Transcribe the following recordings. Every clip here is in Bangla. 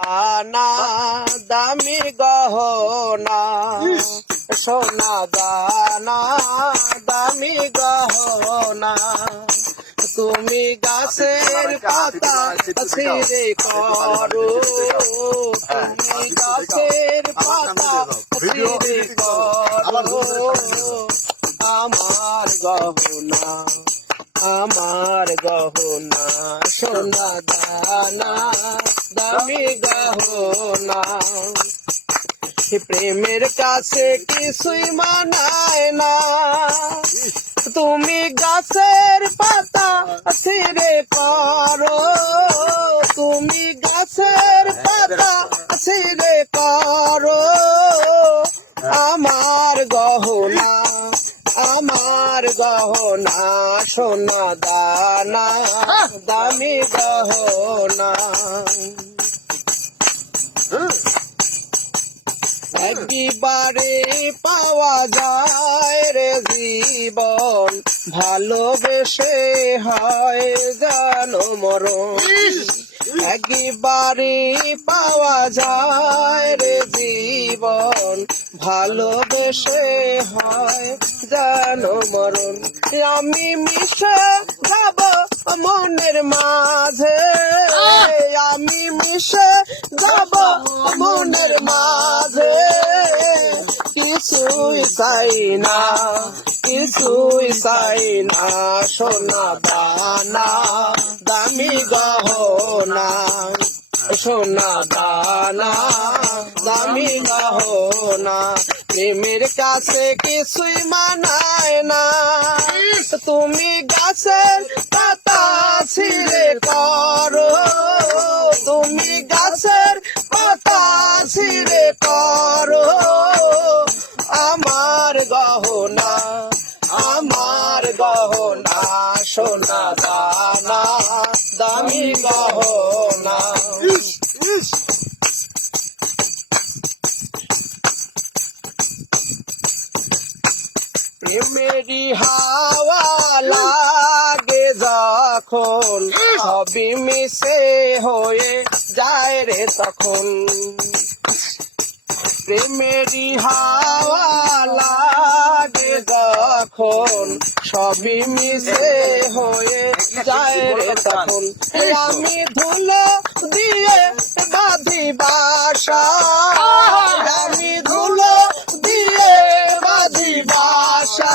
দানা দামি গহনা সোনা দানা দামি গহনা তুমি গাছের পাতা ছিঁড়ে করো তুমি গাছের পাতা ছিঁড়ে করো আমার গহনা সোনা দানা দামি গহনা প্রেমের কাছে কিছুই মানায় না তুমি গাছের পাতা ছিঁড়ে করো তুমি গাছের পাতা ছিঁড়ে করো আমার গহনা সোনা দানা দামি গহনা একবারে পাওয়া যায় রে জীবন ভালোবেসে হয় জানো মরণ একবারে পাওয়া যায় রে জীবন ভালোবেসে হয় জানো মরণ আমি মিশে যাব মনের মাঝে আমি মিশে যাব মনের মাঝে কিছুই চাই না সোনা দানা দামি গহনা সোনা দানা দামি গহনা প্রেমের কাছে কিছুই মানায় না তুমি গাছের পাতা ছিঁড়ে করো তুমি গাছের পাতা ছিঁড়ে করো আমার গহনা সোনা দানা দামি গহনা প্রেমেরই হাওয়া লাগে যখন সবই মিশে হয়ে যায় রে তখন প্রেমেরই হাওয়া লাগে যখন সবই মিশে হয়ে যায় রে তখন আমি ধুলো দিয়ে বাঁধি বাসা আমি ধুলো দিয়ে বাঁধি বাসা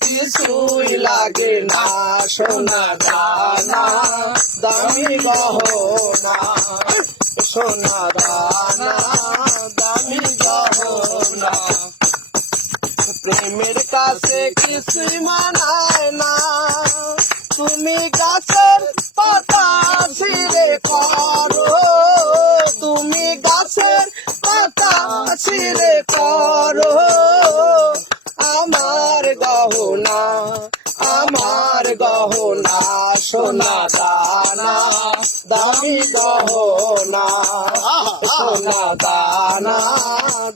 কিছুই লাগে না সোনা দানা দামি গহনা সোনা দানা দামি গহনা প্রেমের কাছে কিছুই মানায় না তুমি গাছের পাতা ছিঁড়ে করো তুমি গাছের পাতা ছিঁড়ে করো আমার গহনা সোনা দানা দামি গহনা সোনা দানা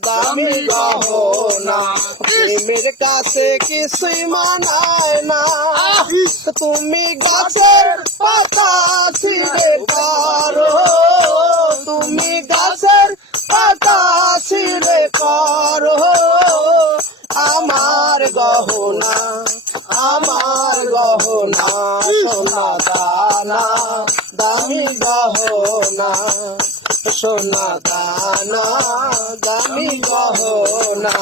দামি গহনা প্রেমের কাছে কিছুই মানায় না তুমি গাছের পাতা ছিঁড়ে করো তুমি গাছের পাতা ছিঁড়ে করো আমার গহনা সোনা দানা দামি গহনা সোনা দানা দামি গহনা